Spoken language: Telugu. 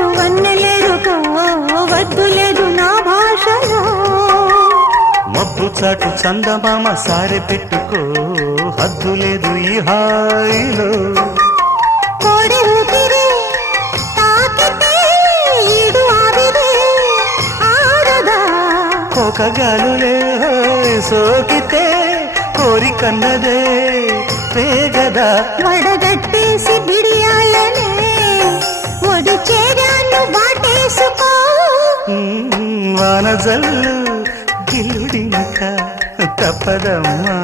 చాటు వన్నెలేరుకో వద్దు లేదు నా భాషలో మబ్బు చాటు చందమామ సారె పెట్టుకో హద్దు లేదు ఈ హాయిలో కోడి ఊపిరి తాకితే ఈడు ఆవిరి ఆరదా కోకగాలులే సోకితే కోరికన్నదే వేగదా వడగట్టేసి బిడియాలనే ఒడి చేరాను వాటేసుకో వానజల్లు గిల్లుడింక తప్పదమ్మా